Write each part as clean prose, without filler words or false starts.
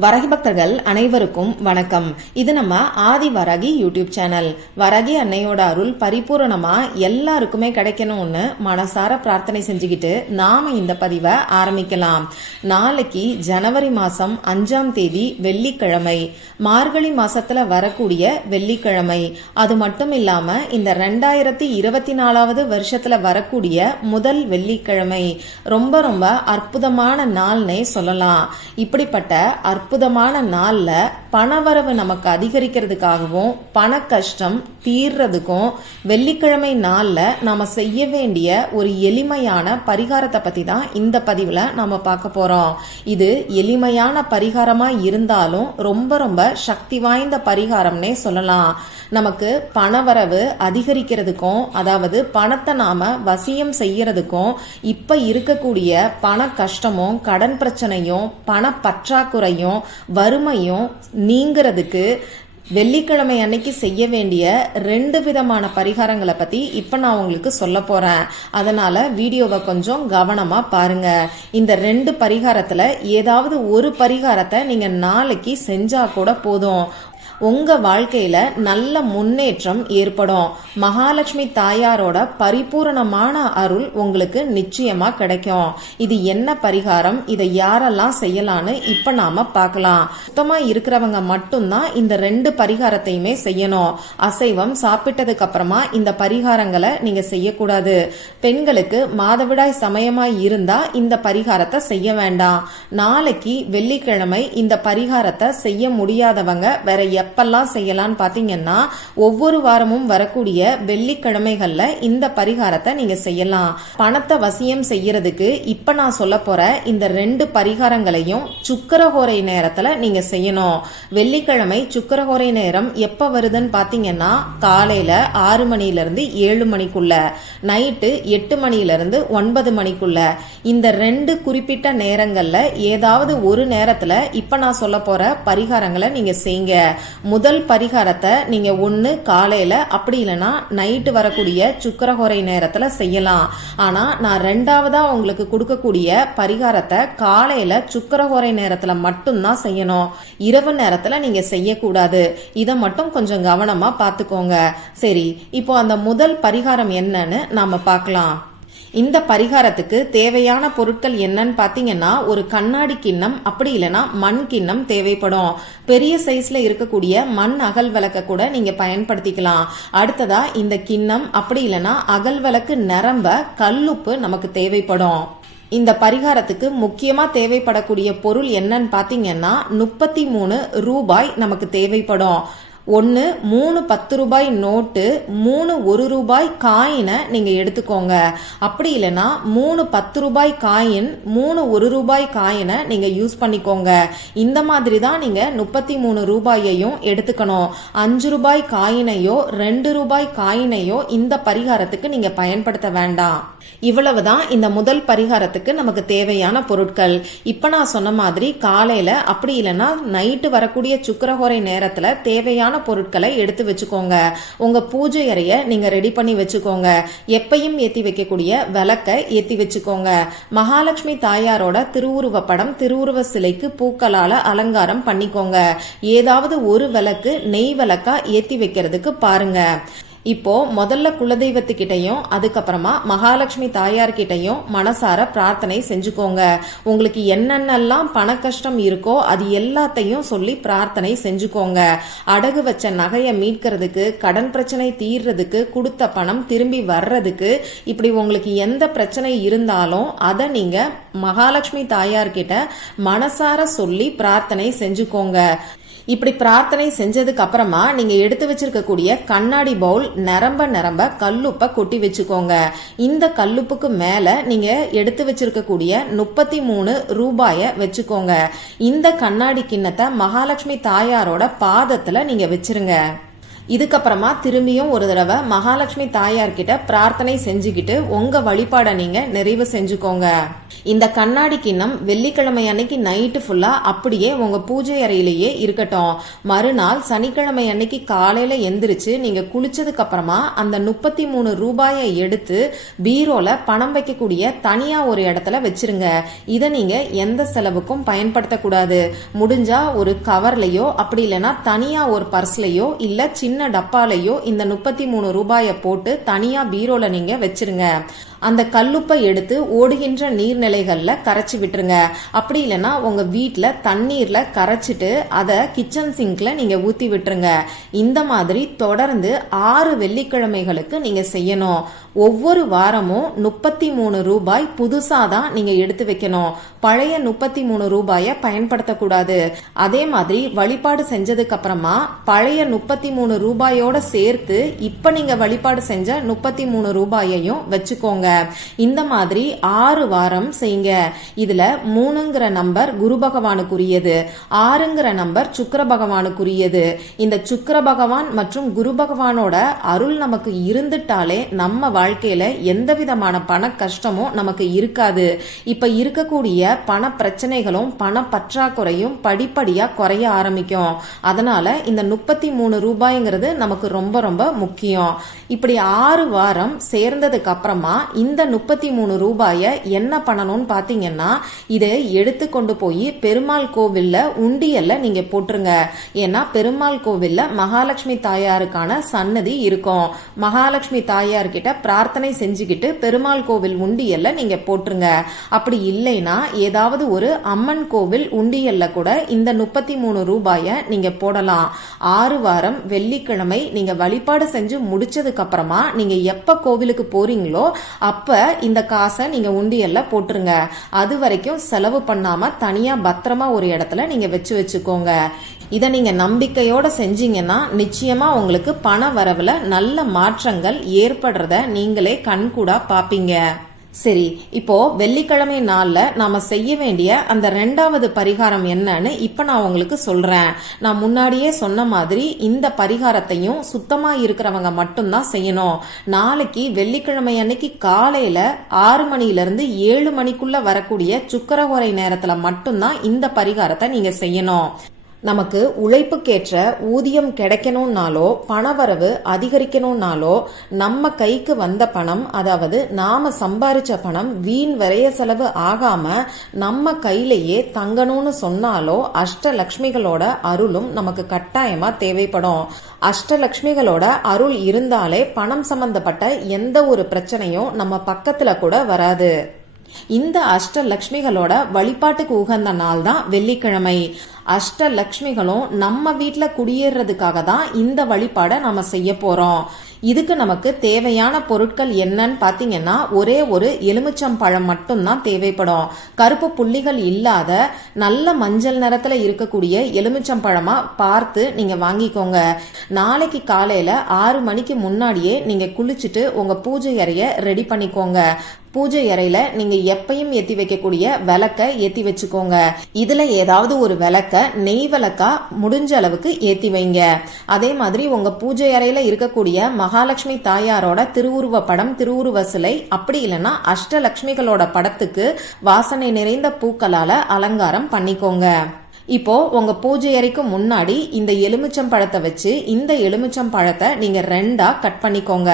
வரகி பக்தர்கள் அனைவருக்கும் வணக்கம். இது நம்ம ஆதி வரகி யூடியூப் சேனல். வரகி அன்னையோட அருள் பரிபூரணமா எல்லாருக்குமே கிடைக்கணும்னு மனசார பிரார்த்தனை செஞ்சுக்கிட்டு நாம இந்த பதிவை ஆரம்பிக்கலாம். நாளைக்கு ஜனவரி மாசம் 5ஆம் தேதி வெள்ளிக்கிழமை, மார்கழி மாசத்துல வரக்கூடிய வெள்ளிக்கிழமை. அது மட்டும் இல்லாம இந்த 2024வது வருஷத்துல வரக்கூடிய முதல் வெள்ளிக்கிழமை. ரொம்ப ரொம்ப அற்புதமான நாள்னே சொல்லலாம். இப்படிப்பட்ட அற்புதமான நாள்ல பணவரவு நமக்கு அதிகரிக்கிறதுக்காகவும் பண கஷ்டம் தீர்றதுக்கும் வெள்ளிக்கிழமை நாள்ல நாம செய்ய வேண்டிய ஒரு எளிமையான பரிகாரத்தை பத்தி தான் இந்த பதிவுல நாம பார்க்க போறோம். இது எளிமையான பரிகாரமா இருந்தாலும் ரொம்ப ரொம்ப சக்தி வாய்ந்த பரிகாரம்னே சொல்லலாம். நமக்கு பணவரவு அதிகரிக்கிறதுக்கும், அதாவது பணத்தை நாம வசியம் செய்யறதுக்கும், இப்ப இருக்கக்கூடிய பண கஷ்டமும் கடன் பிரச்சனையும் பண பற்றாக்குறையும் வறுமையும் நீங்கிறதுக்கு வெள்ளிக்கிழமை அன்னைக்கு செய்ய வேண்டிய 2 விதமான பரிகாரங்களை பத்தி இப்ப நான் உங்களுக்கு சொல்ல போறேன். அதனால வீடியோவை கொஞ்சம் கவனமா பாருங்க. இந்த 2 பரிகாரத்துல ஏதாவது ஒரு பரிகாரத்தை நீங்க நாளைக்கு செஞ்சா கூட போதும், உங்க வாழ்க்கையில நல்ல முன்னேற்றம் ஏற்படும். மகாலட்சுமி தாயாரோட பரிபூரணமான அருள் உங்களுக்கு நிச்சயமா கிடைக்கும். இது என்ன பரிகாரம், இதை யாரெல்லாம் செய்யலான்னு இப்ப நாம பார்க்கலாம். சுத்தமா இருக்கிறவங்க மட்டும்தான் இந்த 2 பரிகாரத்தையுமே செய்யணும். அசைவம் சாப்பிட்டதுக்கு அப்புறமா இந்த பரிகாரங்களை நீங்க செய்யக்கூடாது. பெண்களுக்கு மாதவிடாய் சமயமா இருந்தா இந்த பரிகாரத்தை செய்ய வேண்டாம். நாளைக்கு வெள்ளிக்கிழமை இந்த பரிகாரத்தை செய்ய முடியாதவங்க வேற எப்பெல்லாம் செய்யலாம்னு பாத்தீங்கன்னா, ஒவ்வொரு வாரமும் வரக்கூடிய வெள்ளிக்கிழமைகள்ல இந்த பரிகாரத்தை நீங்க செய்யலாம். பணத்தை வசியம் செய்யறதுக்கு இப்ப நான் சொல்ல போற இந்த 2 பரிகாரங்களையும் சுக்கிரஹோரை நேரத்துல நீங்க செய்யணும். வெள்ளிக்கிழமை சுக்கிரஹோரை நேரம் எப்ப வருதுன்னு பாத்தீங்கன்னா, காலையில 6 மணில இருந்து 7 மணிக்குள்ள, நைட்டு 8 மணில இருந்து 9 மணிக்குள்ள. இந்த 2 குறிப்பிட்ட நேரங்கள்ல ஏதாவது ஒரு நேரத்துல இப்ப நான் சொல்ல போற பரிகாரங்களை நீங்க செய்யுங்க. முதல் பரிகாரத்தை நீங்க ஒண்ணு காலையில, அப்படி இல்லைன்னா நைட்டு வரக்கூடிய சுக்கிரஹோரை நேரத்துல செய்யலாம். ஆனா நான் 2வதா உங்களுக்கு கொடுக்கக்கூடிய பரிகாரத்தை காலையில சுக்கிரஹோரை நேரத்துல மட்டும்தான் செய்யணும். இரவு நேரத்துல நீங்க செய்யக்கூடாது. இதை மட்டும் கொஞ்சம் கவனமா பாத்துக்கோங்க. சரி, இப்போ அந்த முதல் பரிகாரம் என்னன்னு நாம பார்க்கலாம். இந்த பரிகாரத்துக்கு தேவையான பொருட்கள் என்னன்னு பாத்தீங்கன்னா, ஒரு கண்ணாடி கிண்ணம், அப்படி இல்லைன்னா மண் கிண்ணம் தேவைப்படும். பெரிய சைஸ்ல இருக்கக்கூடிய மண் அகல் விளக்க கூட நீங்க பயன்படுத்திக்கலாம். அடுத்ததா இந்த கிண்ணம், அப்படி இல்லைன்னா அகல் விளக்கு நிரம்ப கல்லுப்பு நமக்கு தேவைப்படும். இந்த பரிகாரத்துக்கு முக்கியமா தேவைப்படக்கூடிய பொருள் என்னன்னு பாத்தீங்கன்னா, 33 ரூபாய் நமக்கு தேவைப்படும். 1 3 10 ரூபாய் நோட்டு, 3 1 ரூபாய் காயினை நீங்க எடுத்துக்கோங்க. அப்படி இல்லைன்னா 3 10 ரூபாய் காயின், 3 1 ரூபாய் காயினை நீங்க யூஸ் பண்ணிக்கோங்க. இந்த மாதிரி தான் நீங்க 33 ரூபாயையும் எடுத்துக்கணும். 5 ரூபாய் காயினையோ 2 ரூபாய் காயினையோ இந்த பரிகாரத்துக்கு நீங்க பயன்படுத்த வேண்டாம். இவ்வளவுதான் இந்த முதல் பரிகாரத்துக்கு நமக்கு தேவையான பொருட்கள். இப்ப நான் சொன்ன மாதிரி காலையில, அப்படி இல்லைன்னா நைட்டு வரக்கூடிய சுக்கிரஹோரை நேரத்துல தேவையான பொருட்களை எடுத்து வச்சுக்கோங்க. உங்க பூஜை அறைய நீங்க ரெடி பண்ணி வச்சுக்கோங்க. எப்பையும் ஏத்தி வைக்கக்கூடிய விளக்க ஏத்தி வச்சுக்கோங்க. மகாலட்சுமி தாயாரோட திருவுருவ படம், திருவுருவ சிலைக்கு பூக்களால அலங்காரம் பண்ணிக்கோங்க. ஏதாவது ஒரு விளக்கு நெய் விளக்கா ஏத்தி வைக்கிறதுக்கு பாருங்க. இப்போ முதல்ல குலதெய்வத்துக்கிட்டையும் அதுக்கப்புறமா மகாலட்சுமி தாயார்கிட்டையும் மனசார பிரார்த்தனை செஞ்சுக்கோங்க. உங்களுக்கு என்னென்னலாம் பண கஷ்டம் இருக்கோ அது எல்லாத்தையும் சொல்லி பிரார்த்தனை செஞ்சுக்கோங்க. அடகு வச்ச நகையை மீட்கிறதுக்கு, கடன் பிரச்சனை தீர்றதுக்கு, கொடுத்த பணம் திரும்பி வர்றதுக்கு, இப்படி உங்களுக்கு எந்த பிரச்சனை இருந்தாலும் அதை நீங்க மகாலட்சுமி தாயார்கிட்ட மனசார சொல்லி பிரார்த்தனை செஞ்சுக்கோங்க. இப்படி பிரார்த்தனை செஞ்சதுக்கு அப்புறமா நீங்க எடுத்து வச்சிருக்கக்கூடிய கண்ணாடி பவுல் நிரம்ப கல்லுப்ப கொட்டி வச்சுக்கோங்க. இந்த கல்லுப்புக்கு மேல நீங்க எடுத்து வச்சிருக்கக்கூடிய 33 ரூபாய வச்சுக்கோங்க. இந்த கண்ணாடி கிண்ணத்தை மகாலட்சுமி தாயாரோட பாதத்துல நீங்க வச்சிருங்க. இதுக்கப்புறமா திரும்பியும் ஒரு தடவை மகாலட்சுமி தாயார் கிட்ட பிரார்த்தனை செஞ்சுக்கிட்டு உங்க வழிபாடை நீங்க நிறைவு செஞ்சுக்கோங்க. இந்த கண்ணாடி கிண்ணம் வெள்ளிக்கிழமை அன்னைக்கு நைட்டு ஃபுல்லா அப்படியே உங்க பூஜை அறையிலேயே இருக்கட்டும். மறுநாள் சனிக்கிழமை அன்னைக்கு காலையில எந்திரிச்சு நீங்க குளிச்சதுக்கு அப்புறமா அந்த 33 ரூபாயை எடுத்து பீரோல பணம் வைக்கக்கூடிய தனியா ஒரு இடத்துல வச்சிருங்க. இதை நீங்க எந்த செலவுக்கும் பயன்படுத்தக்கூடாது. முடிஞ்சா ஒரு கவர்லயோ அப்படி இல்லைன்னா தனியா ஒரு பர்ஸ்லயோ இல்ல சின்ன டப்பாலையோ இந்த 33 ரூபாயை போட்டு தனியா பீரோல நீங்க வச்சிருங்க. அந்த கல்லுப்பை எடுத்து ஓடுகின்ற நீர்நிலைகள்ல கரைச்சி விட்டுருங்க. அப்படி இல்லைன்னா உங்க வீட்டுல தண்ணீர்ல கரைச்சிட்டு அதை கிச்சன் சிங்க்ல நீங்க ஊத்தி விட்டுருங்க. இந்த மாதிரி தொடர்ந்து 6 வெள்ளிக்கிழமைகளுக்கு நீங்க செய்யணும். ஒவ்வொரு வாரமும் 33 ரூபாய் புதுசாதான் நீங்க எடுத்து வைக்கணும். பழைய 33 ரூபாயை பயன்படுத்தக்கூடாது. அதே மாதிரி வழிபாடு செஞ்சதுக்கு அப்புறமா பழைய 33 ரூபாயோட சேர்த்து இப்ப நீங்க வழிபாடு செஞ்ச 33 ரூபாயையும் வச்சுக்கோங்க. இந்த மாதிரி 6 வாரம் செய்யுங்க. இதுல 3ங்கிற நம்பர் குரு பகவானுக்குரியது, 6ங்கிற நம்பர் சுக்கிர பகவானுக்குரியது. இந்த சுக்கிர பகவான் மற்றும் குரு பகவானோட அருள் நமக்கு இருந்துட்டாலே நம்ம வாழ்க்கையில எந்த விதமான பண கஷ்டமும் நமக்கு இருக்காது. இப்ப இருக்கக்கூடிய பண பிரச்சனைகளும் பண பற்றாக்குறையும் படிப்படியா குறைய ஆரம்பிக்கும். அதனால இந்த 33 ரூபாய்ங்கிறது நமக்கு ரொம்ப ரொம்ப முக்கியம். இப்படி 6 வாரம் சேர்ந்ததுக்கு அப்புறமா இந்த 33 ரூபாயை என்ன பண்ணணும்னு பாத்தீங்கன்னா இதை எடுத்து கொண்டு போய் பெருமாள் கோவில்ல உண்டியல்ல நீங்க போட்டுருங்க. ஏன்னா பெருமாள் கோவில்ல மகாலட்சுமி தாயாருக்கான சன்னதி இருக்கும். மகாலட்சுமி தாயார் கிட்ட பிரார்த்தனை செஞ்சுக்கிட்டு பெருமாள் கோவில் உண்டியல்ல நீங்க போட்டுருங்க. அப்படி இல்லைன்னா ஏதாவது ஒரு அம்மன் கோவில் உண்டியல்ல கூட இந்த 33 ரூபாயை நீங்க போடலாம். 6 வாரம் வெள்ளிக்கிழமை நீங்க வழிபாடு செஞ்சு முடிச்சதுக்கு அப்புறமா நீங்க எப்ப கோவிலுக்கு போறீங்களோ அப்ப இந்த காசை நீங்க உண்டியல்ல போட்டுருங்க. அது வரைக்கும் செலவு பண்ணாம தனியா பத்திரமா ஒரு இடத்துல நீங்க வச்சுக்கோங்க. இதை நீங்க நம்பிக்கையோட செஞ்சீங்கன்னா நிச்சயமா உங்களுக்கு பண வரவுல நல்ல மாற்றங்கள் ஏற்படுறத நீங்களே கண்கூடா பாப்பீங்க. சரி, இப்போ வெள்ளிக்கிழமை நாள்ல நாம செய்ய வேண்டிய அந்த 2வது பரிகாரம் என்னன்னு இப்ப நான் உங்களுக்கு சொல்றேன். நான் முன்னாடியே சொன்ன மாதிரி இந்த பரிகாரத்தையும் சுத்தமா இருக்கிறவங்க மட்டும்தான் செய்யணும். நாளைக்கு வெள்ளிக்கிழமை அன்னைக்கு காலையில 6 மணியிலிருந்து 7 மணிக்குள்ள வரக்கூடிய சுக்கிரஹோரை நேரத்துல மட்டும்தான் இந்த பரிகாரத்தை நீங்க செய்யணும். நமக்கு உழைப்புக்கேற்ற ஊதியம் கிடைக்கணும்னாலோ பணவரவு அதிகரிக்கணும்னாலோ நம்ம கைக்கு வந்த பணம், அதாவது நாம சம்பாரிச்ச பணம் வீண் விரைய செலவு ஆகாம நம்ம கையிலேயே தங்கணும்னு சொன்னாலோ அஷ்டலட்சுமிகளோட அருளும் நமக்கு கட்டாயமா தேவைப்படும். அஷ்டலட்சுமிகளோட அருள் இருந்தாலே பணம் சம்பந்தப்பட்ட எந்த ஒரு பிரச்சனையும் நம்ம பக்கத்துல கூட வராது. இந்த அஷ்டலட்சுமிகளோட வழிபாட்டுக்கு உகந்த நாள் தான் வெள்ளிக்கிழமை. அஷ்டலட்சுமிகளும் நம்ம வீட்டுல குடியேறதுக்காக தான் இந்த வழிபாடை நாம செய்ய போறோம். இதுக்கு நமக்கு தேவையான பொருட்கள் என்னன்னு பாத்தீங்கன்னா ஒரே ஒரு எலுமிச்சம்பழம் மட்டும்தான் தேவைப்படும். கருப்பு புள்ளிகள் இல்லாத நல்ல மஞ்சள் நிறத்துல இருக்கக்கூடிய எலுமிச்சம்பழமா பார்த்து நீங்க வாங்கிக்கோங்க. நாளைக்கு காலையில 6 மணிக்கு முன்னாடியே நீங்க குளிச்சுட்டு உங்க பூஜை அறைய ரெடி பண்ணிக்கோங்க. பூஜை அறையில நீங்க எப்பயும் ஏத்தி வைக்கக்கூடிய விளக்க ஏத்தி வச்சுக்கோங்க. இதுல ஏதாவது ஒரு விளக்க நெய் விளக்கா முடிஞ்ச அளவுக்கு ஏத்தி வைங்க. அதே மாதிரி உங்க பூஜை அறையில இருக்கக்கூடிய மகாலட்சுமி தாயாரோட திருவுருவ படம், திருவுருவ சிலை, அப்படி இல்லைன்னா அஷ்டலட்சுமிகளோட படத்துக்கு வாசனை நிறைந்த பூக்களால அலங்காரம் பண்ணிக்கோங்க. இப்போ உங்க பூஜை அறைக்கு முன்னாடி இந்த எலுமிச்சம்பழத்தை வச்சு இந்த எலுமிச்சம்பழத்தை நீங்க 2ஆ கட் பண்ணிக்கோங்க.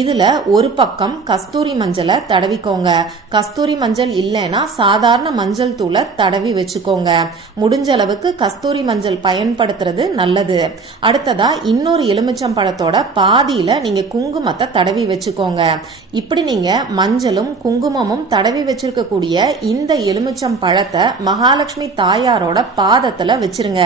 இதுல ஒரு பக்கம் கஸ்தூரி மஞ்சளை தடவிக்கோங்க. கஸ்தூரி மஞ்சள் இல்லைன்னா சாதாரண மஞ்சள் தூளை தடவி வச்சுக்கோங்க. முடிஞ்ச அளவுக்கு கஸ்தூரி மஞ்சள் பயன்படுத்துறது நல்லது. அடுத்ததா இன்னொரு எலுமிச்சம்பழத்தோட பாதியில நீங்க குங்குமத்தை தடவி வச்சுக்கோங்க. இப்படி நீங்க மஞ்சளும் குங்குமமும் தடவி வச்சிருக்கக்கூடிய இந்த எலுமிச்சம்பழத்தை மகாலட்சுமி தாயாரோட பாதத்துல வச்சிருங்க.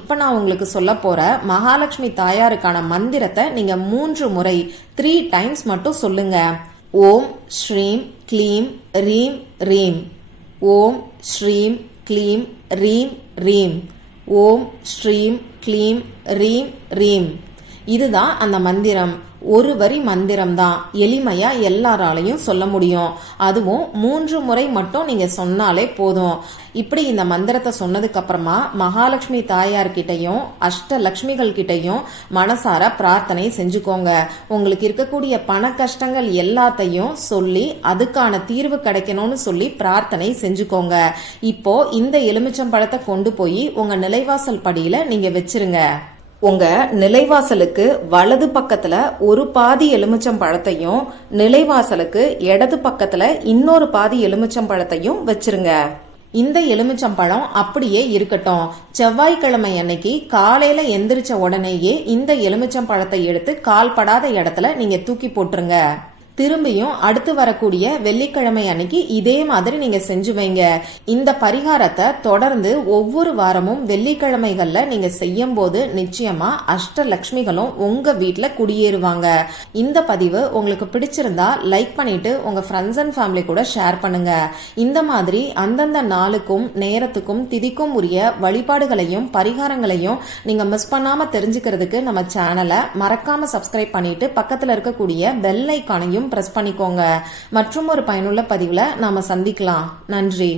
இப்ப நான் உங்களுக்கு சொல்ல போற மகாலட்சுமி தாயாருக்கான மந்திரத்தை நீங்க 3 முறை 3 டைம்ஸ் மட்டும் சொல்லுங்க. ஓம் ஸ்ரீம் க்ளீம் ரீம் ரீம். ஓம் ஸ்ரீம் க்ளீம் ரீம் ரீம். ஓம் ஸ்ரீம் க்ளீம் ரீம் ரீம். இதுதான் அந்த மந்திரம். ஒரு வரி மந்திரம் தான், எளிமையா எல்லாராலையும் சொல்ல முடியும். அதுவும் 3 முறை மட்டும் நீங்க சொன்னாலே போதும். இப்படி இந்த மந்திரத்தை சொன்னதுக்கு அப்புறமா மகாலட்சுமி தாயார்கிட்டையும் அஷ்டலட்சுமிகள் கிட்டையும் மனசார பிரார்த்தனை செஞ்சுக்கோங்க. உங்களுக்கு இருக்கக்கூடிய பண கஷ்டங்கள் எல்லாத்தையும் சொல்லி அதுக்கான தீர்வு கிடைக்கணும்னு சொல்லி பிரார்த்தனை செஞ்சுக்கோங்க. இப்போ இந்த எலுமிச்சம்பழத்தை கொண்டு போய் உங்க நிலைவாசல் படியில நீங்க வச்சிருங்க. உங்க நிலைவாசலுக்கு வலது பக்கத்துல ஒரு பாதி எலுமிச்சம்பழத்தையும் நிலைவாசலுக்கு இடது பக்கத்துல இன்னொரு பாதி எலுமிச்சம்பழத்தையும் வச்சிருங்க. இந்த எலுமிச்சம்பழம் அப்படியே இருக்கட்டும். செவ்வாய்க்கிழமை அன்னைக்கு காலையில எந்திரிச்ச உடனேயே இந்த எலுமிச்சம்பழத்தை எடுத்து கால்படாத இடத்துல நீங்க தூக்கி போட்டுருங்க. திரும்பியும் அடுத்து வரக்கூடிய வெள்ளிக்கிழமை அன்னைக்கு இதே மாதிரி நீங்க செஞ்சு வைங்க. இந்த பரிகாரத்தை தொடர்ந்து ஒவ்வொரு வாரமும் வெள்ளிக்கிழமைகள்ல நீங்க செய்யும் போது நிச்சயமா அஷ்டலட்சுமிகளும் உங்க வீட்டுல குடியேறுவாங்க. இந்த பதிவு உங்களுக்கு பிடிச்சிருந்தா லைக் பண்ணிட்டு உங்க ஃப்ரெண்ட்ஸ் அண்ட் ஃபேமிலி கூட ஷேர் பண்ணுங்க. இந்த மாதிரி அந்தந்த நாளுக்கும் நேரத்துக்கும் திதிக்கும் உரிய வழிபாடுகளையும் பரிகாரங்களையும் நீங்க மிஸ் பண்ணாம தெரிஞ்சுக்கிறதுக்கு நம்ம சேனலை மறக்காம சப்ஸ்கிரைப் பண்ணிட்டு பக்கத்துல இருக்கக்கூடிய பெல் ஐகானையும் பிரஸ் பண்ணிக்கோங்க. மற்றும் ஒரு பயனுள்ள பதிவுல நாம சந்திக்கலாம். நன்றி.